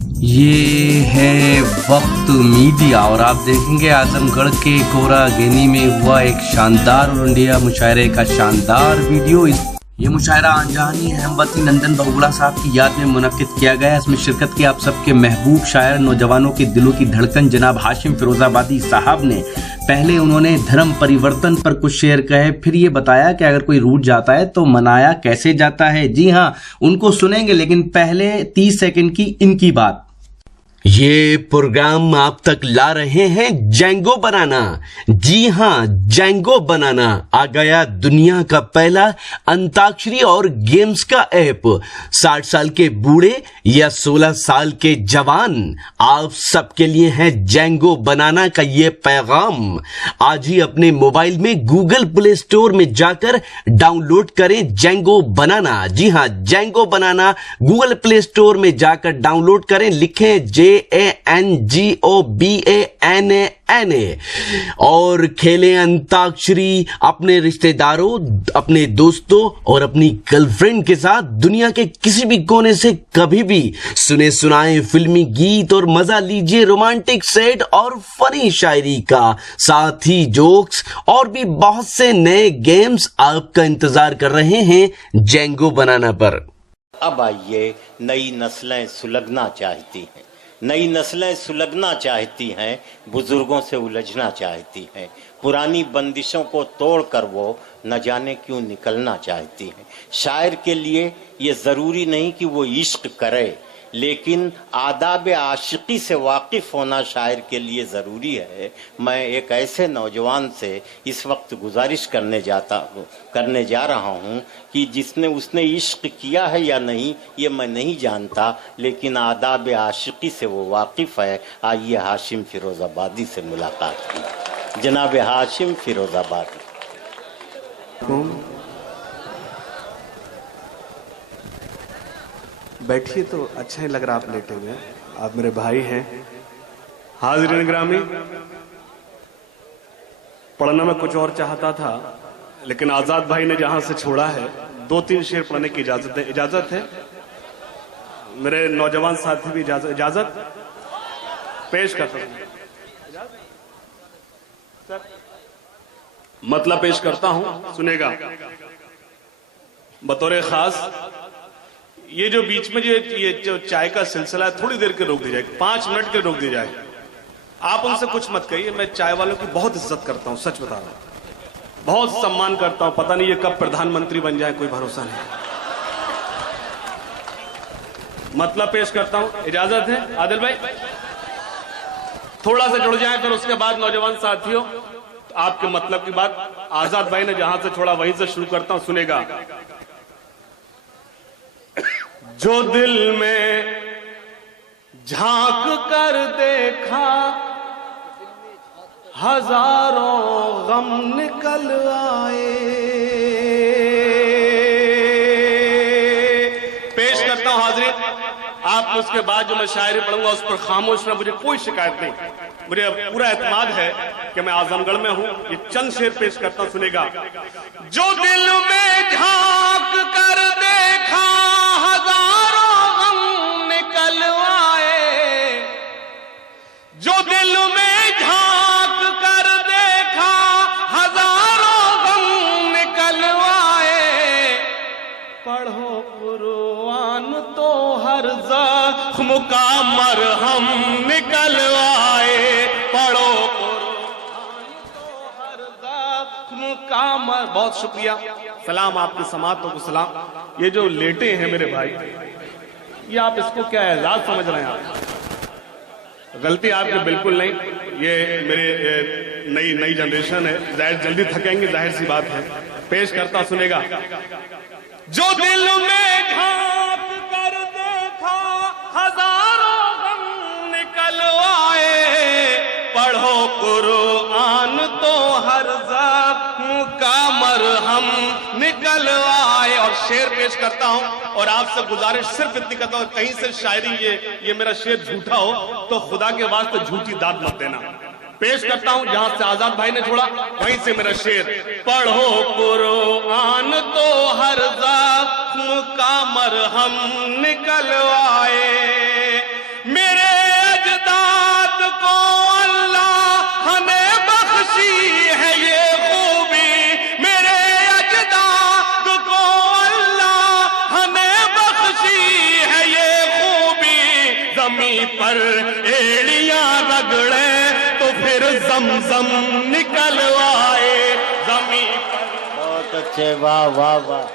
یہ ہے وقت میڈیا اور آپ دیکھیں گے اعظم گڑھ کے کورا گینی میں ہوا ایک شاندار اور انڈیا مشاعرے کا شاندار ویڈیو. یہ مشاعرہ آنجہانی ہم وطن نندن بہگوڑا صاحب کی یاد میں منعقد کیا گیا. اس میں شرکت کی آپ سب کے محبوب شاعر نوجوانوں کے دلوں کی دھڑکن جناب ہاشم فیروز آبادی صاحب نے پہلے انہوں نے دھرم پریورتن پر کچھ شعر کہے، پھر یہ بتایا کہ اگر کوئی روٹ جاتا ہے تو منایا کیسے جاتا ہے. جی ہاں، ان کو سنیں گے لیکن پہلے 30 سیکنڈ کی ان کی بات. یہ پروگرام آپ تک لا رہے ہیں جینگو بنانا. جی ہاں، جینگو بنانا آ گیا دنیا کا پہلا انتاکشری اور گیمز کا ایپ. 60 سال کے بوڑھے یا 16 سال کے جوان، آپ سب کے لیے ہے جینگو بنانا کا یہ پیغام. آج ہی اپنے موبائل میں گوگل پلے سٹور میں جا کر ڈاؤن لوڈ کریں جینگو بنانا. جی ہاں، جینگو بنانا گوگل پلے سٹور میں جا کر ڈاؤن لوڈ کریں. لکھیں JANGOBANANA اور کھیلیں انتاکشری اپنے رشتہ داروں، اپنے دوستوں اور اپنی گرل فرینڈ کے ساتھ دنیا کے کسی بھی کونے سے کبھی بھی. سنے سنائیں فلمی گیت اور مزہ لیجئے رومانٹک سیٹ اور فنی شاعری کا. ساتھ ہی جوکس اور بھی بہت سے نئے گیمز آپ کا انتظار کر رہے ہیں جینگو بنانا پر. اب آئیے، نئی نسلیں سلگنا چاہتی ہیں، نئی نسلیں سلگنا چاہتی ہیں، بزرگوں سے الجھنا چاہتی ہیں. پرانی بندشوں کو توڑ کر وہ نہ جانے کیوں نکلنا چاہتی ہیں. شاعر کے لیے یہ ضروری نہیں کہ وہ عشق کرے، لیکن آداب عاشقی سے واقف ہونا شاعر کے لیے ضروری ہے. میں ایک ایسے نوجوان سے اس وقت گزارش کرنے جا رہا ہوں کہ اس نے عشق کیا ہے یا نہیں یہ میں نہیں جانتا، لیکن آداب عاشقی سے وہ واقف ہے. آئیے ہاشم فیروز آبادی سے ملاقات کی. جناب ہاشم فیروز آبادی. بیٹھیے تو اچھا ہی لگ رہا، آپ لیٹے ہوئے، آپ میرے بھائی ہیں. حاضرین گرامی، پڑھنا میں کچھ اور چاہتا تھا لیکن آزاد بھائی نے جہاں سے چھوڑا ہے 2-3 شعر پڑھنے کی اجازت ہے. میرے نوجوان ساتھی بھی اجازت پیش کرتا ہوں. مطلب پیش کرتا ہوں، سنے گا. بطور خاص یہ جو بیچ میں یہ جو چائے کا سلسلہ ہے تھوڑی دیر کے روک دی جائے، 5 منٹ کے روک دی جائے. آپ ان سے کچھ مت کہیے. میں چائے والوں کی بہت عزت کرتا ہوں، سچ بتا رہا ہوں، بہت سمان کرتا ہوں. پتہ نہیں یہ کب پردھان منتری بن جائے، کوئی بھروسہ نہیں. مطلب پیش کرتا ہوں، اجازت ہے عادل بھائی؟ تھوڑا سا جڑ جائیں، پھر اس کے بعد نوجوان ساتھیوں آپ کے مطلب کی بات. آزاد بھائی نے جہاں سے چھوڑا وہیں سے شروع کرتا ہوں، سنے گا. جو دل میں جھانک کر دیکھا ہزاروں غم نکل آئے. پیش کرتا ہوں حاضرین. آپ اس کے بعد جو میں شاعری پڑھوں گا اس پر خاموش رہنا، مجھے کوئی شکایت نہیں. مجھے پورا اعتماد ہے کہ میں اعظم گڑھ میں ہوں. یہ چند شعر پیش کرتا ہوں، سنے گا. جو دل میں جھانک کر دیکھا ہزاروں غم نکل آئے. جو دل میں جھانک کر دیکھا ہزاروں غم نکل آئے. پڑھو قرآن تو ہر زخم کا مرہم نکل آئے. پڑھو قرآن تو ہر زخم کا مرہم. بہت شکریہ. سلام آپ کی سماعتوں کو سلام. یہ جو لیٹے ہیں میرے بھائی، یہ آپ اس کو کیا اعزاز سمجھ رہے ہیں؟ آپ غلطی آپ کی بالکل نہیں. یہ میری نئی جنریشن ہے، ظاہر جلدی تھکیں گے، ظاہر سی بات ہے. پیش کرتا سنے گا. جو دل میں جھانک کر دیکھا ہزاروں غم نکل آئے. پڑھو قرآن تو ہر زخم کا مرہم نکل آئے. اور شعر پیش کرتا ہوں اور آپ سے گزارش صرف اتنی کرتا ہوں، کہیں سے شاعری یہ میرا شعر جھوٹا ہو تو خدا کے واسطے جھوٹی داد مت دینا. پیش کرتا ہوں جہاں سے آزاد بھائی نے چھوڑا وہیں سے میرا شعر. پڑھو قرآن تو ہر زخم کا مرہم نکل آئے. زمین پر ایڑیاں رگڑے تو پھر زمزم نکلوائے زمین پر بہت اچھے واہ واہ واہ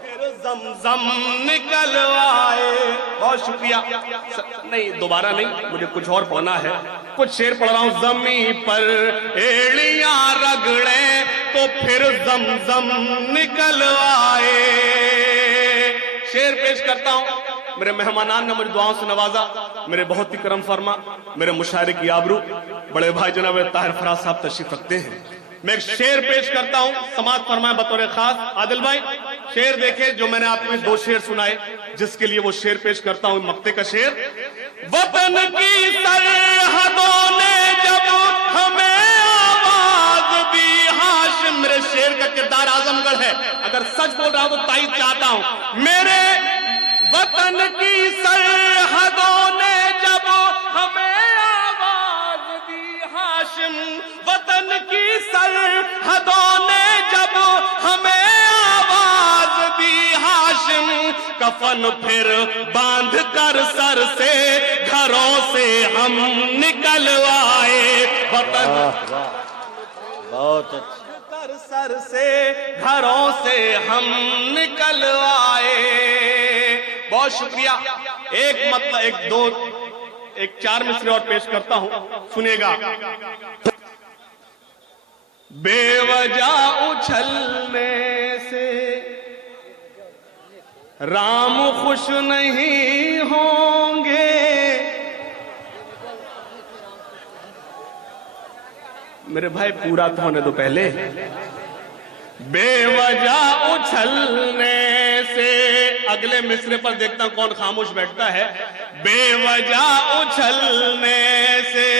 پھر زمزم نکلوائے. بہت شکریہ. نہیں دوبارہ نہیں, مجھے کچھ اور پڑھنا ہے. کچھ شعر پڑھ رہا ہوں. زمین پر ایڑیاں رگڑے تو پھر زمزم نکلوائے. شعر پیش کرتا ہوں. میرے مہمانان نے مجھے دعاؤں سے نوازا, میرے بہت ہی کرم فرما. میرے مشاعرے کی آبرو بڑے بھائی جناب طاہر فراز صاحب تشریف رکھتے ہیں. میں ایک شعر پیش کرتا ہوں, سماعت فرمائیں بطور خاص. عادل بھائی شعر دیکھیں جو میں نے آپ کو 2 شعر سنائے, جس کے لیے وہ شعر پیش کرتا ہوں. مقطع کا شعر. وطن کی سرحدوں نے جب ہمیں آواز دی ہاشم. میرے شعر کا کردار اعظم گڑھ ہے, اگر سچ بول رہا ہوں تو تائید چاہتا ہوں. میرے وطن کی سرحدوں نے جب ہمیں آواز دی ہاشم. وطن کی سرحدوں نے جب ہمیں آواز دی ہاشم. کفن پھر باندھ کر سر سے گھروں سے ہم نکلوائے. وطن بہت اچھا. کر سر سے گھروں سے ہم نکلوائے. بہت شکریہ. ایک مطلب ایک 4 مصرے اور پیش کرتا ہوں, سنیے گا. بے وجہ اچھلنے سے رام خوش نہیں ہوں گے. میرے بھائی پورا تو ہونے دو پہلے. بے وجہ اچھلنے سے, اگلے مصرے پر دیکھتا ہوں کون خاموش بیٹھتا ہے. بے وجہ اچھلنے سے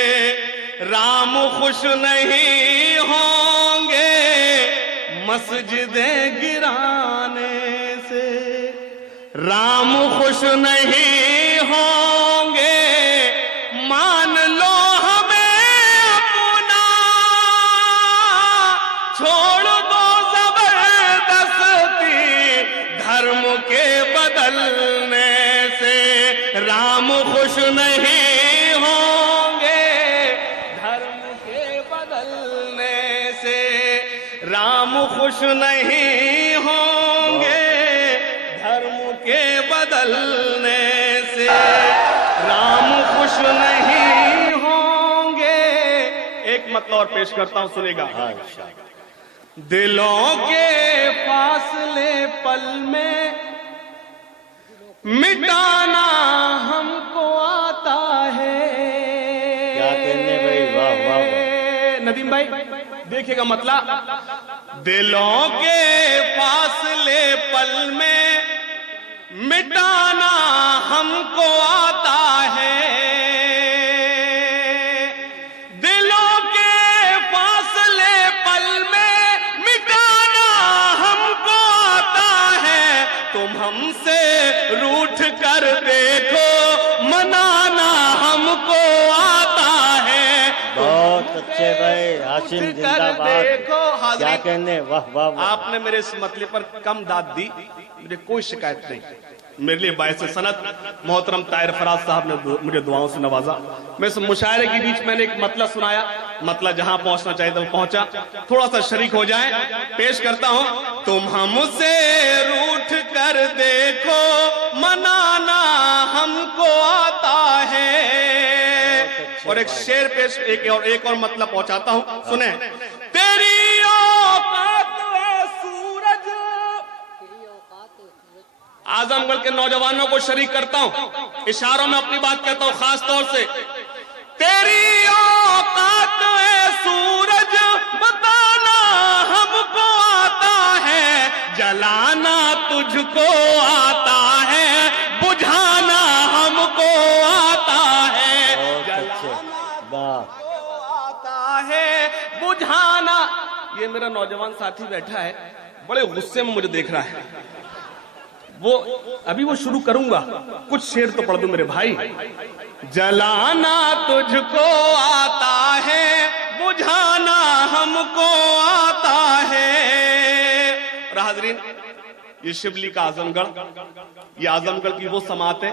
رام خوش نہیں ہوں گے. مسجدیں گرانے سے رام خوش نہیں ہوں گے. مان لو ہمیں اپنا, چھوڑ دو زبردستی دھرم کے بدلنے سے. رام خوش نہیں ہوں گے دھرم کے بدلنے سے. رام خوش نہیں ہوں گے دھرم کے بدلنے سے. رام خوش نہیں ہوں گے. ایک مطلب اور پیش کرتا ہوں, سنے گا. دلوں کے فاصلے پل میں مٹانا ہم کو آتا ہے. کیا کہنے بھائی, واہ واہ واہ. ندیم بھائی دیکھیے گا مطلب. دلوں کے فاصلے پل میں مٹانا ہم کو آتا ہے. دلوں کے فاصلے پل میں مٹانا ہم کو آتا ہے. تم ہم سے روٹھ کر دیکھو منانا ہم کو آتا ہے. بہت اچھے بھائی. ہاشم زندہ باد. کیا کہنے, واہ واہ واہ. آپ نے میرے اس مطلب پر کم داد دی, مجھے کوئی شکایت نہیں. میرے لیے باعث سنت محترم طاہر فراز صاحب نے مجھے دعاؤں سے نوازا. میں اس مشاعرے کے بیچ میں نے ایک مطلب سنایا, مطلب جہاں پہنچنا چاہیے تھا وہ پہنچا. تھوڑا سا شریک ہو جائیں, پیش کرتا ہوں. تم ہم سے روٹھ کر دیکھو منانا ہم کو آتا ہے. اور ایک شعر پیش, ایک اور مطلب پہنچاتا ہوں, سنیں. تیری اوقات ہے سورج. اعظم گڑھ کے نوجوانوں کو شریک کرتا ہوں, اشاروں میں اپنی بات کہتا ہوں خاص طور سے. تیری اوقات ہے سورج بتانا ہم کو آتا ہے. جلانا تجھ کو آتا ہے, بجھانا ہم کو آتا ہے. جلانا آتا ہے, بجھانا. یہ میرا نوجوان ساتھی بیٹھا ہے, بڑے غصے میں مجھے دیکھ رہا ہے. ابھی وہ شروع کروں گا, کچھ شعر تو پڑھ دوں میرے بھائی. جلانا تجھ کو آتا ہے, بجھانا ہم کو آتا ہے. حاضرین, یہ شبلی کا اعظم گڑھ, یہ اعظم گڑھ کی وہ سماعت ہے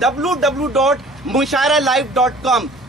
www.mushairalive.com।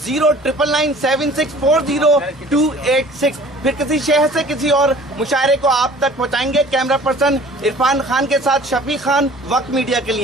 09997640286। پھر کسی شہر سے کسی اور مشاعرے کو آپ تک پہنچائیں گے۔ کیمرہ پرسن عرفان خان کے ساتھ شفیق خان، وقت میڈیا کے لیے۔